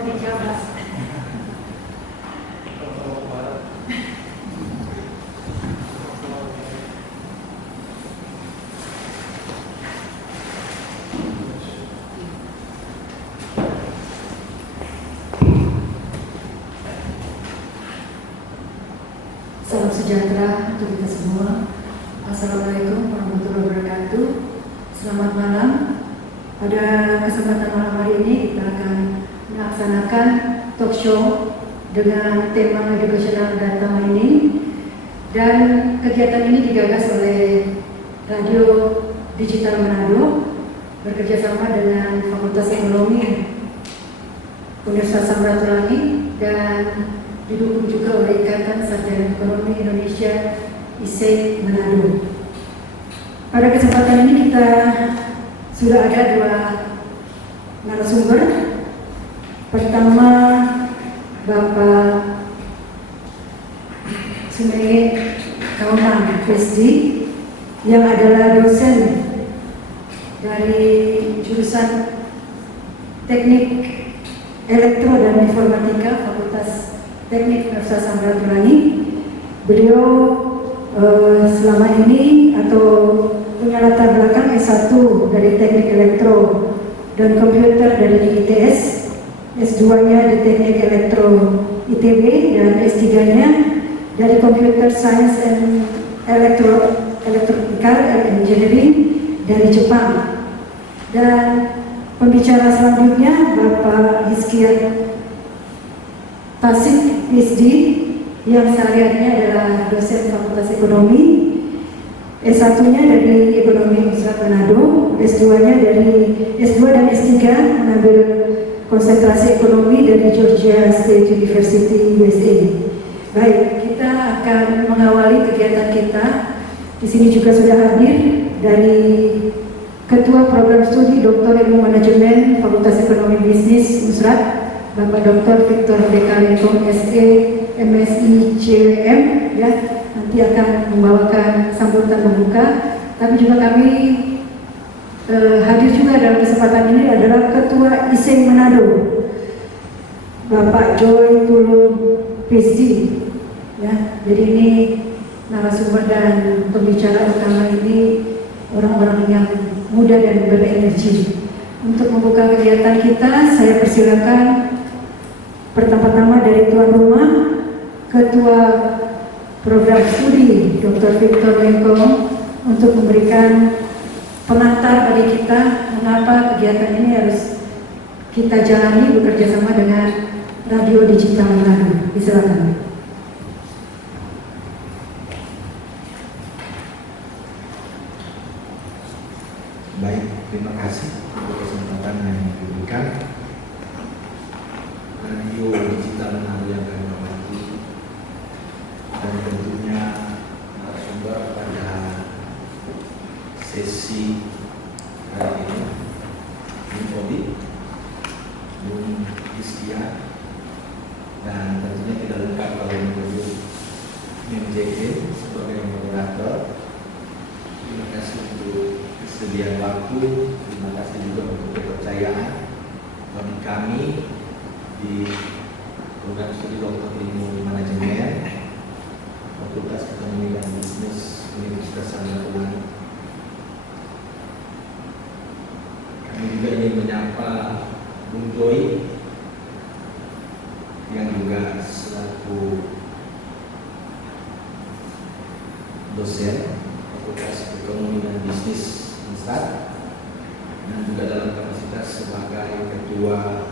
mau dijawab. Salam sejahtera untuk kita semua. Assalamualaikum warahmatullahi wabarakatuh. Selamat malam. Pada kesempatan malam hari ini kita akan melaksanakan talk show dengan tema educational data mining, dan kegiatan ini digagas oleh Radio Digital Manado bekerjasama dengan Fakultas Ekonomi Universitas Samratulangi dan didukung juga oleh Ikatan Sarjana Ekonomi Indonesia ISEI Manado. Pada kesempatan ini kita sudah ada dua narasumber. Pertama, Bapak Sumei Kaunang PhD yang adalah dosen dari jurusan Teknik Elektro dan Informatika Fakultas Teknik Universitas Samratulangi. Beliau selama ini atau punya latar belakang S1 dari Teknik Elektro dan Komputer dari ITS, S2-nya di Teknik Elektro ITB, dan S3-nya dari Computer Science and Electrical Engineering dari Jepang. Dan pembicara selanjutnya Bapak Hizkiat Tasik PhD yang sehari-harinya adalah dosen Fakultas Ekonomi, S1-nya dari Ekonomi Universitas Manado, S2-nya dari S2 dan S3 mengambil konsentrasi ekonomi dari Georgia State University USA. Baik, kita akan mengawali kegiatan kita. Di sini juga sudah hadir dari Ketua Program Studi Dr. Ilmu Manajemen Fakultas Ekonomi Bisnis Unsrat, Bapak Dr. Victor Dekalento SE MSI CWM, ya, nanti akan membawakan sambutan pembuka. Tapi juga kami hadir juga dalam kesempatan ini adalah Ketua ISEI Manado, Bapak Joy Tulung PhD, ya. Jadi ini narasumber dan pembicara utama ini orang-orang yang muda dan berenergi. Untuk membuka kegiatan kita, saya persilakan pertama-tama dari tuan rumah, Ketua Program Studi Dr. Victor Lengko, untuk memberikan pengantar bagi kita mengapa kegiatan ini harus kita jalani bekerja sama dengan Radio Digital Manado. Silakan. Baik, terima kasih untuk kesempatan yang diberikan. Radio Digital Manado yang kami hormati, dan tentunya narasumber pada sesi hari ini, Bung Kobi, Bung Hizkiat, dan tentunya tidak lengkap kalau menyebut MJG sebagai moderator. Terima kasih untuk kesediaan waktu, terima kasih juga untuk kepercayaan bagi kami di Program Studi Dr. Ilmu Manajemen Fakultas Ekonomi dan Bisnis Universitas Samratulangi. Kami juga ingin menyapa Bung Joy yang juga selaku dosen Fakultas Ekonomi dan Bisnis Unsrat, dan juga dalam kapasitas sebagai Ketua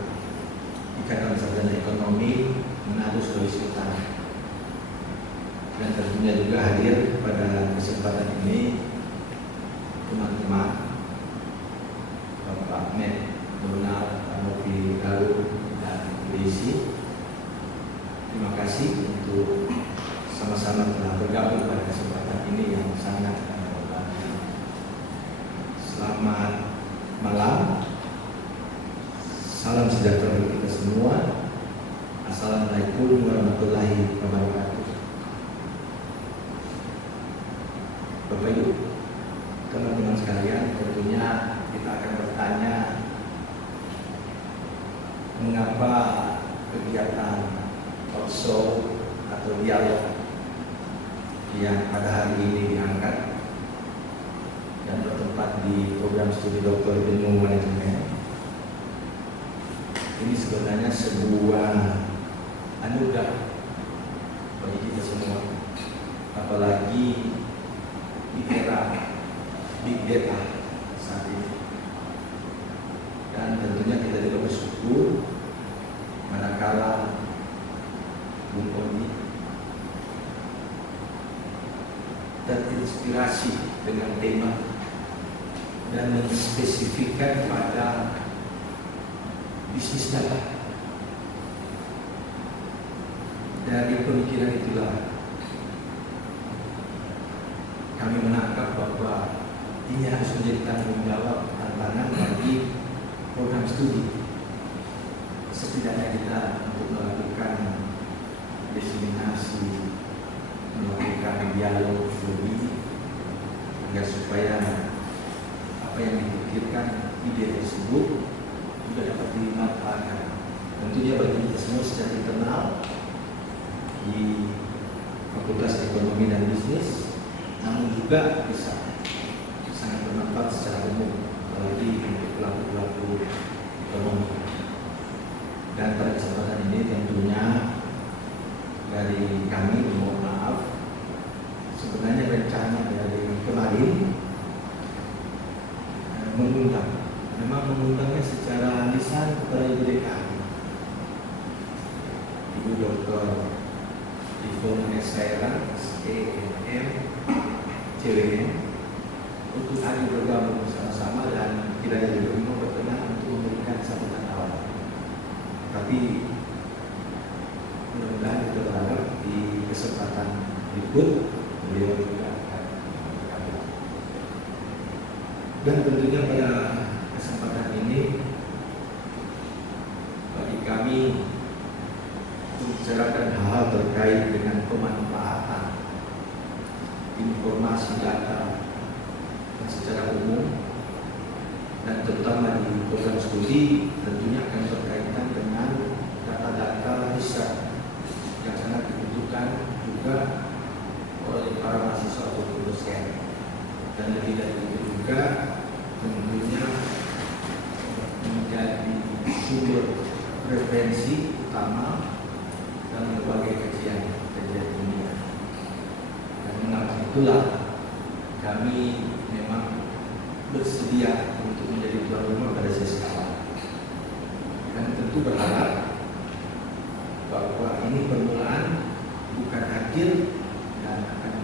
Ikatan Sarjana Ekonomi Manado Sulawesi Utara. Dan tentunya juga hadir pada kesempatan ini teman-teman Bapak Med Donald Anopi Galuh dan Desi. Terima kasih untuk sama-sama telah bergabung pada kesempatan ini yang sangat berbahagia. Selamat malam, salam sejahtera bagi kita semua. Assalamualaikum warahmatullahi wabarakatuh. Bapak Ibu, teman-teman sekalian, tentunya kita akan bertanya mengapa kegiatan talkshow atau dialog yang pada hari ini diangkat dan bertempat di program studi Dr. Ilmu Manajemen. Ini sebenarnya sebuah anugerah bagi kita semua, apalagi di era big data saat ini. Dan tentunya kita juga bersyukur manakala Bung Ondi terinspirasi dengan tema dan menspesifikkan pada bisnis data. Dari pemikiran itulah kami menangkap bahwa ini harus menjadi tanggung jawab tantangan bagi program studi. Setidaknya kita untuk melakukan diseminasi, melakukan dialog lebih agar supaya apa yang dipikirkan ide tersebut juga dapat dimanfaatkan. Tentunya bagi kita semua secara internal di Fakultas Ekonomi dan Bisnis, namun juga bisa sangat bermanfaat secara umum, apalagi untuk pelaku-pelaku ekonomi. Dan pada kesempatan ini tentunya dari kami mohon maaf, sebenarnya rencana dari kemarin mengundangnya secara lisan kepada Ibu Dekan, Ibu Dr. Ivone Saira, SEM, CWN, untuk hari bergabung bersama-sama dan kiranya juga memang berkenan untuk memberikan sambutan awal. Tapi mudah-mudahan kita berharap di kesempatan berikut beliau juga akan bergabung. Dan tentunya pada kesempatan ini bagi kami membicarakan hal-hal terkait dengan pemanfaatan informasi data secara umum dan terutama di program studi tentunya akan berkaitan dengan data-data riset yang sangat dibutuhkan juga oleh para mahasiswa atau dosen, dan lebih dari itu juga tentunya menjadi sumber referensi utama dalam berbagai kajian ilmiah. Dan mengapa itulah kami memang bersedia untuk menjadi tuan rumah pada sesi awal, dan tentu berharap bahwa ini permulaan bukan akhir dan akan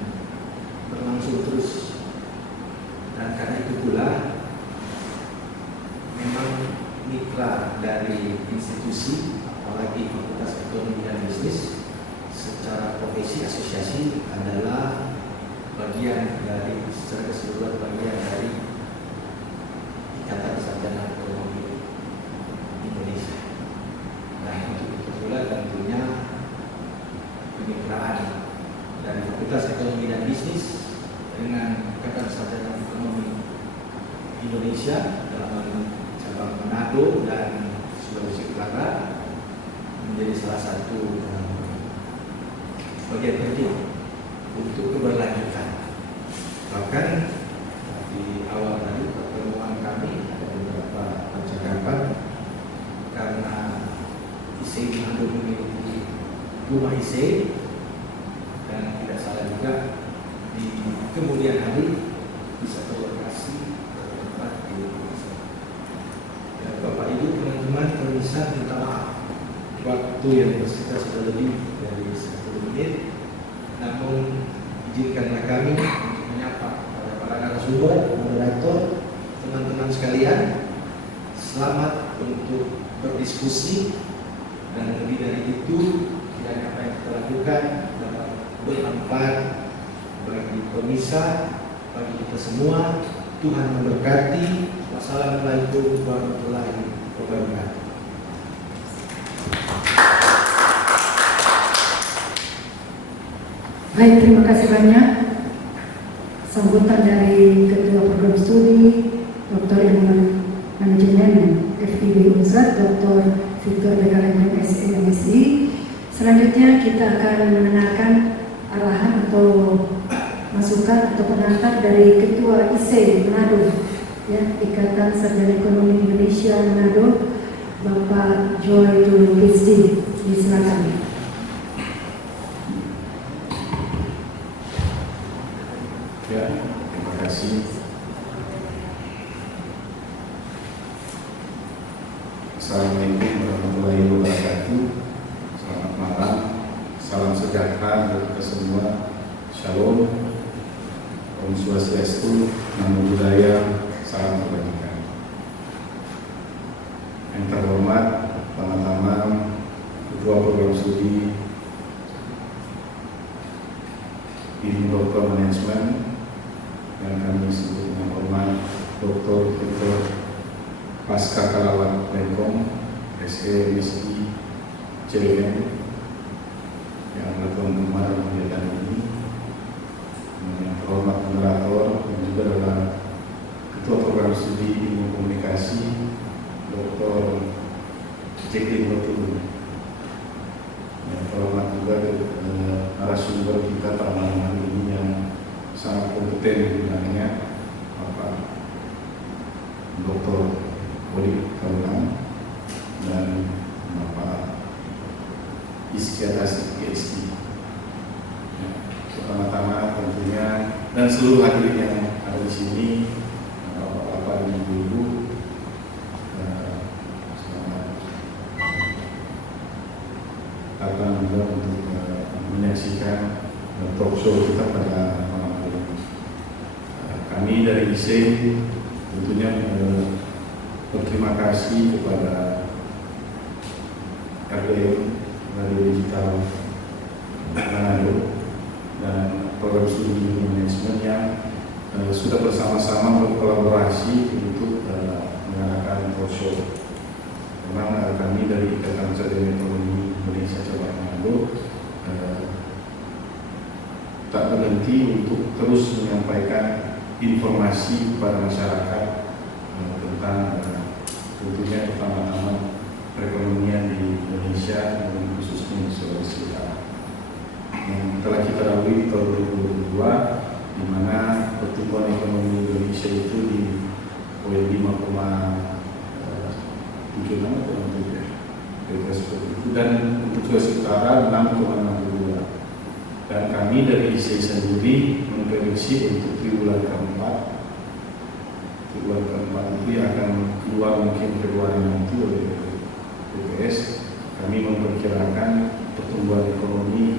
berlangsung terus. Dan karena itu pula memang mitra dari institusi, apalagi Fakultas Ekonomi dan Bisnis secara profesi asosiasi adalah bagian dari secara keseluruhan bagian dari Ikatan Sarjana Ekonomi Indonesia. Nah, untuk itu pula tentunya kemitraan dari Fakultas Ekonomi dan Bisnis dengan Ikatan Sarjana Ekonomi Indonesia dalam hal ini cabang Manado dan Sulawesi Utara menjadi salah satu bagian penting untuk keberlanjutan. Bahkan di awal tadi pertemuan kami ada beberapa percakapan karena ISE Manado memiliki rumah ISE dan tidak salah juga di kemudian hari bisa berlokasi ke tempat di Indonesia. Ya, Bapak Ibu, teman-teman, pemirsa, minta maaf waktu yang tersisa sudah lebih dari 10 menit. Namun izinkanlah kami untuk menyapa para narasumber, moderator, teman-teman sekalian. Selamat untuk berdiskusi, dan lebih dari itu kiranya apa yang kita lakukan dapat bermanfaat bagi pemirsa, bagi kita semua. Tuhan memberkati. Wassalamualaikum warahmatullahi wabarakatuh. Baik, terima kasih banyak. Sambutan dari Ketua Program Studi Dr. Ilmu Manajemen FIB Unsur, Dr. Victor Manado, ya, Ikatan Sarjana Ekonomi Indonesia Manado, Bapak Joy Dulu PhD, disilakan. Ya, terima kasih. Assalamualaikum warahmatullahi wabarakatuh. Selamat malam, salam sejahtera untuk kita semua. Shalom, Om Swastiastu, Namo Buddhaya, salam kebajikan. Yang terhormat, teman-teman Ketua Program Studi Ilmu Doktor Manajemen, yang kami sebut dengan hormat Dr. Pasca Kalawat Menkom, SE, MSI, CM, yang melakukan kemarin kegiatan ini, yang terhormat moderator dan juga adalah Ketua Program Studi Ilmu Komunikasi, Dr. Jacqueline Rotul, yang terhormat juga narasumber kita pada malam hari ini yang sangat kompeten di bidangnya, Bapak Dr. Wali Kaulan dan Bapak Iskandar PhD. Ya, pertama-tama tentunya dan seluruh hadirin yang ada di sini, Bapak dan Ibu, selamat datang juga untuk menyaksikan talk show kita pada malam hari ini. Kami dari IC tentunya berterima kasih kepada RDM Radio Digital Manado dan Program Studi Manajemen yang sudah bersama-sama berkolaborasi untuk mengadakan talk show. Memang kami dari Ikatan Sarjana Ekonomi Indonesia Cabang Manado tak berhenti untuk terus menyampaikan informasi kepada masyarakat tentang tentunya pertama-tama perekonomian di Indonesia dan khususnya di Sulawesi Utara. Yang telah kita lalui di tahun 2022, di mana pertumbuhan ekonomi Indonesia itu di 5,76 dan untuk Sulawesi Utara 6,62. Dan kami dari IC sendiri memprediksi untuk triwulan keempat itu akan keluar mungkin Februari nanti oleh BPS. Kami memperkirakan pertumbuhan ekonomi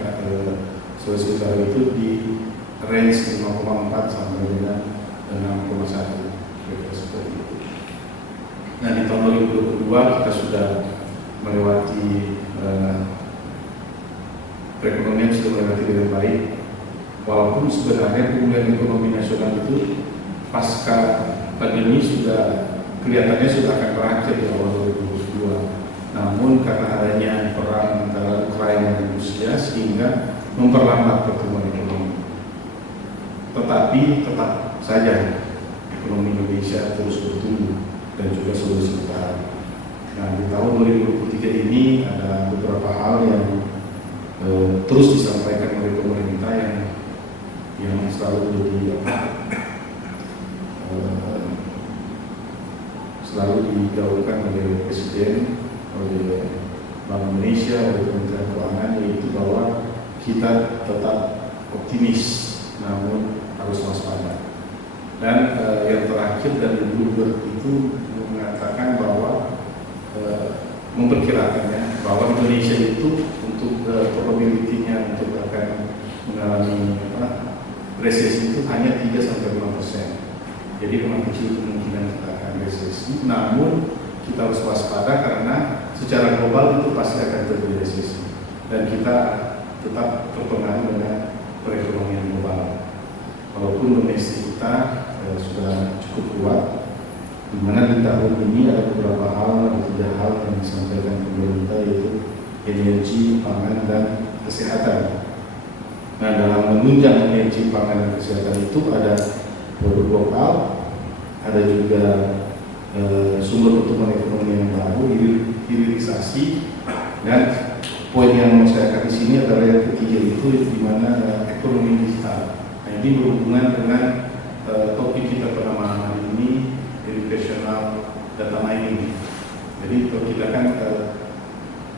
Sulawesi Utara itu di range 5,4 sampai dengan 6,1 seperti itu. Nah, di tahun 2022 kita sudah melewati perekonomian sudah melewati dengan baik, walaupun sebenarnya pemulihan ekonomi nasional itu pasca pandemi sudah kelihatannya sudah akan berakhir di awal 2022. Namun karena adanya perang antara Ukraina dan Rusia sehingga memperlambat pertumbuhan ekonomi. Tetapi tetap saja ekonomi Indonesia terus bertumbuh dan juga Sulawesi Utara. Nah, di tahun 2023 ini ada beberapa hal yang terus disampaikan oleh pemerintah yang selalu digaungkan oleh Presiden, oleh Bank Indonesia, oleh Kementerian Keuangan, yaitu bahwa kita tetap optimis namun harus waspada. Dan yang terakhir dari Bloomberg itu mengatakan bahwa memperkirakannya bahwa Indonesia itu untuk probability-nya untuk akan mengalami resesi itu hanya 3-5%. Jadi memang kecil kemungkinan kita akan resesi. Namun kita harus waspada karena secara global itu pasti akan terjadi resesi. Dan kita tetap terpengaruh dengan perekonomian global. Walaupun domestik kita sudah cukup kuat, di mana di tahun ini ada beberapa hal, ada 3 hal yang disampaikan pemerintah, yaitu energi, pangan, dan kesehatan. Nah, dalam menunjang energi, pangan, dan kesehatan itu ada produk lokal, ada juga sumber pertumbuhan ekonomi yang baru, hilirisasi, dan poin yang mau saya katakan di sini adalah yang ketiga itu di mana ekonomi digital. Nah, ini berhubungan dengan topik kita pada malam hari ini, data mining. Jadi kalau kita kan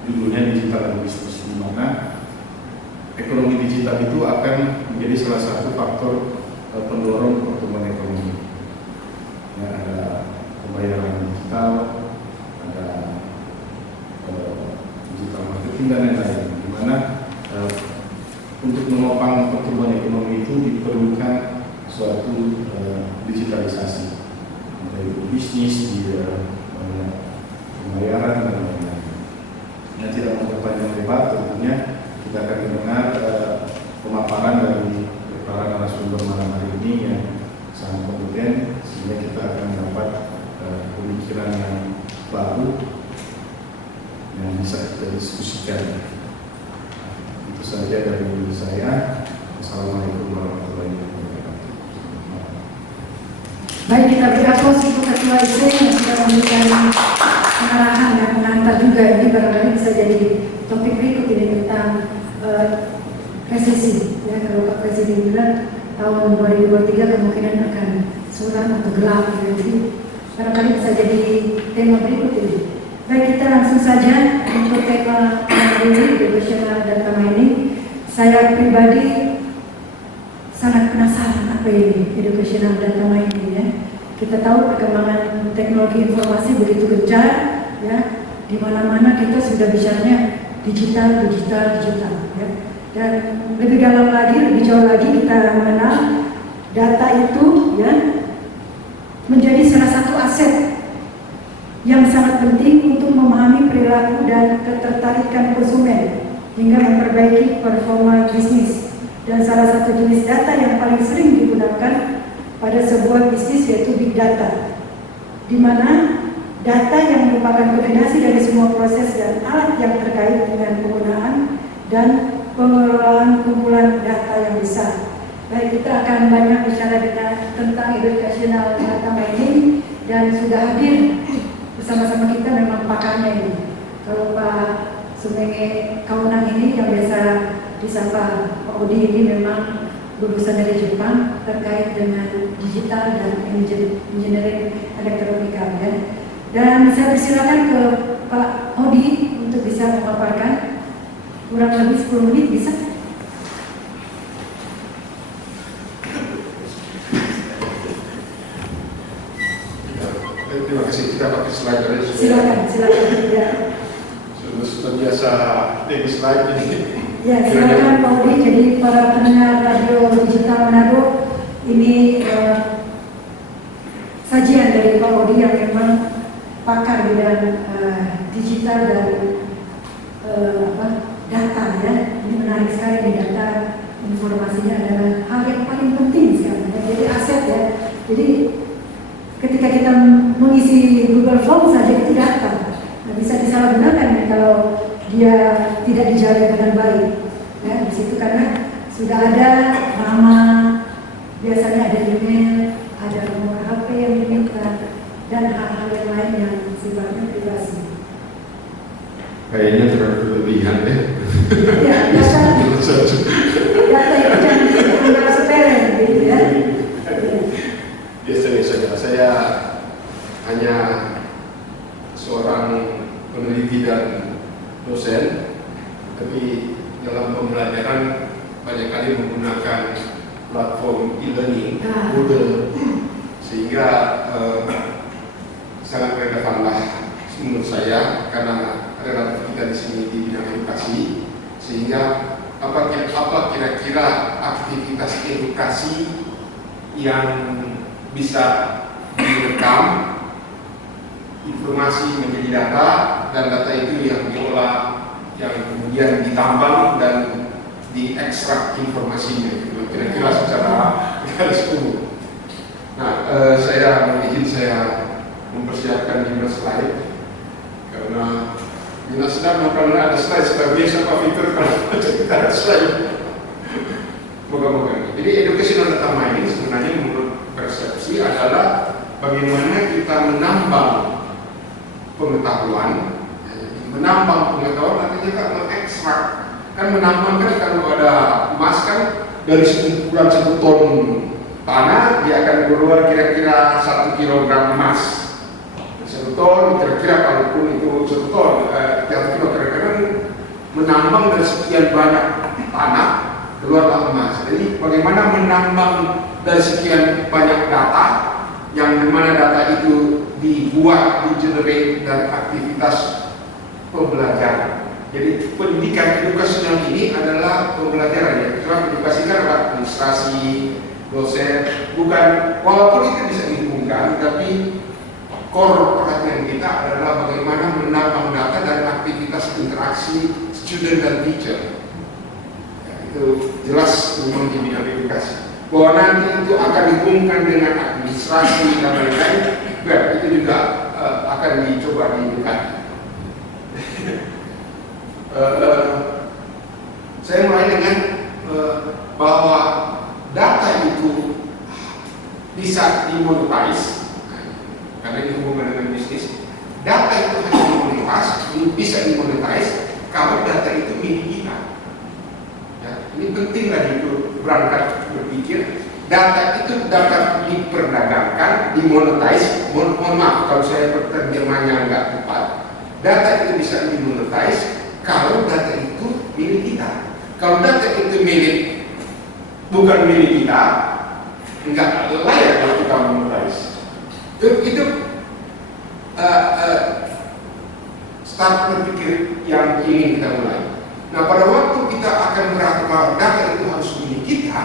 judulnya digital dan bisnis, di mana ekonomi digital itu akan menjadi salah satu faktor pendorong pertumbuhan ekonomi. Ya, ada pembayaran digital, ada digital marketing dan lain-lain. Di mana untuk menopang pertumbuhan ekonomi itu diperlukan suatu digitalisasi, entah itu bisnis, pembayaran dan lain-lain. Yang tidak memperpanjang lebar, tentunya kita akan mendengar pemaparan dari para narasumber malam hari ini yang sangat kompeten, sehingga kita akan mendapat pemikiran yang baru yang bisa kita diskusikan. Itu saja dari saya. Assalamualaikum warahmatullahi wabarakatuh. Baik, kita beri aplaus untuk Ketua IC yang sudah memberikan pengarahan dan mengantar juga. Ini barangkali bisa jadi topik berikut ini tentang resesi. Ya, kalau Pak Presiden bilang tahun 2023 kemungkinan akan suram atau gelap. Ya. Jadi barangkali bisa jadi tema berikut ini. Baik, kita langsung saja untuk tema ini, educational data mining. Saya pribadi sangat penasaran apa ini educational data mining ya. Kita tahu perkembangan teknologi informasi begitu gencar ya. Di mana-mana kita sudah bicaranya digital ya. Dan lebih dalam lagi, lebih jauh lagi kita mengenal data itu ya menjadi salah satu aset yang sangat penting untuk memahami perilaku dan ketertarikan konsumen hingga memperbaiki performa bisnis. Dan salah satu jenis data yang paling sering digunakan pada sebuah bisnis yaitu big data, di mana data yang merupakan kombinasi dari semua proses dan alat yang terkait dengan penggunaan dan pengelolaan kumpulan data yang besar. Baik, kita akan banyak bicara tentang educational data mining dan sudah hadir bersama-sama kita memang pakarnya ini. Kalau Pak Sumenge Kaunan ini yang biasa disapa Pak Odi ini memang lulusan dari Jepang terkait dengan digital dan engineering elektronika ya. Dan saya persilakan ke Pak Odi untuk bisa memaparkan kurang lebih 10 menit bisa? Terima kasih. Kita pakai slide dari Silakan ya. Sudah biasa dengan slide ini. Ya, silakan Pak Odi. Jadi para pendengar radio digital Manado, ini sajian dari Pak Odi yang memang pakar bidang digital dan data ya. Ini menarik sekali di data, informasinya adalah hal yang paling penting sekarang ya. Jadi aset ya. Jadi ketika kita mengisi Google Form saja itu data, nah, bisa disalahgunakan kalau dia tidak dijaga dengan baik. Ya, di situ karena sudah ada nama, biasanya ada email, ada nomor HP yang diminta, dan hal-hal yang lain yang sifatnya privasi. Kayaknya terlalu berlebihan deh. Ya, data itu jangan dianggap sepele gitu ya. Biasa saja. Saya hanya seorang peneliti dan dosen, tapi dalam pembelajaran banyak kali menggunakan platform e-learning, Moodle, sehingga sangat relevanlah menurut saya karena relatif kita di sini di bidang edukasi, sehingga apa kira-kira aktivitas edukasi yang bisa direkam informasi menjadi data dan data itu yang diolah, yang kemudian ditambang dan diekstrak informasinya, kira-kira secara garis umum. Nah, saya mempersiapkan 5 slide karena Dinas sedang pernah ada slide, sudah biasa Pak Victor kalau ada slide. Moga-moga. Jadi educational data mining sebenarnya menurut persepsi adalah bagaimana kita menambang pengetahuan artinya kan mengekstrak. Kan menambang kan kalau ada emas kan dari sekumpulan 1 ton tanah dia akan keluar kira-kira 1 kilogram emas. satu ton, kira-kira kalaupun itu satu ton, kira-kira menambang dari sekian banyak tanah keluarlah emas. Jadi bagaimana menambang dari sekian banyak data, yang dimana data itu dibuat, di-generate dari aktivitas pembelajaran. Jadi pendidikan edukasional ini adalah pembelajaran ya. Karena edukasi kan adalah administrasi, dosen, bukan, walaupun itu bisa dihubungkan, tapi core perhatian kita adalah bagaimana menambang data dan aktivitas interaksi student dan teacher. Ya, itu jelas memang di bidang edukasi. Bahwa nanti itu akan dihubungkan dengan administrasi dan lain-lain, itu juga akan dicoba didekati. Saya mulai dengan bahwa data itu bisa dimonetize, karena ini hubungan dengan bisnis. Data itu hanya bisa dimonetize kalau data itu milik kita. Ya, ini penting lagi itu berangkat berpikir. Data itu dapat diperdagangkan, dimonetize. Mohon maaf kalau saya terjemahnya nggak tepat. Data itu bisa dimonetize kalau data itu milik kita. Kalau data itu bukan milik kita, nggak layak kalau kita monetize. Itu start berpikir yang ingin kita mulai. Nah, pada waktu kita akan berarti bahwa data itu harus milik kita,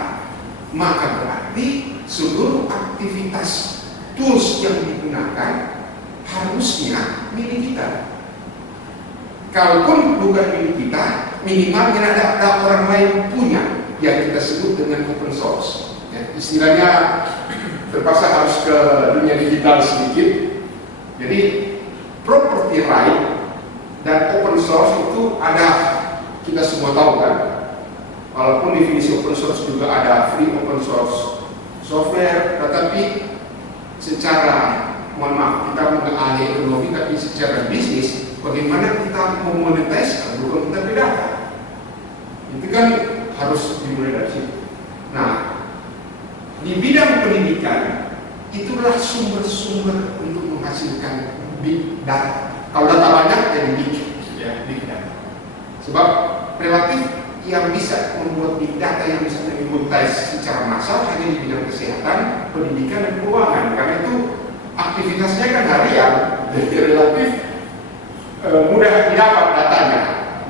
maka berarti seluruh aktivitas tools yang digunakan harusnya milik kita. Kalaupun bukan milik kita, minimal ada orang lain punya, yang kita sebut dengan open source. Ya, istilahnya terpaksa harus ke dunia digital sedikit. Jadi property right dan open source itu ada, kita semua tahu kan. Walaupun definisi open source juga ada free open source software, tetapi secara, mohon maaf, kita bukan ahli ekonomi, tapi secara bisnis, bagaimana kita memonetize bukan kita bedakan. Itu kan harus dimulai dari situ. Nah, di bidang pendidikan itulah sumber-sumber untuk menghasilkan big data. Kalau data banyak jadi big data. Sebab relatif yang bisa membuat big data yang bisa dimonetize secara massal hanya di bidang kesehatan, pendidikan, dan keuangan. Karena itu aktivitasnya kan harian, jadi relatif mudah didapat datanya.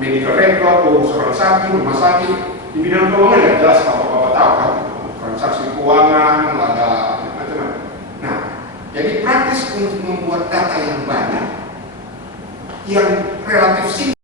Medical record, urusan sakit, rumah sakit. Di bidang keuangan ya jelas bapak-bapak tahu kan, transaksi keuangan, ada macam-macam. Nah, jadi praktis untuk membuat data yang banyak, yang relatif singkat.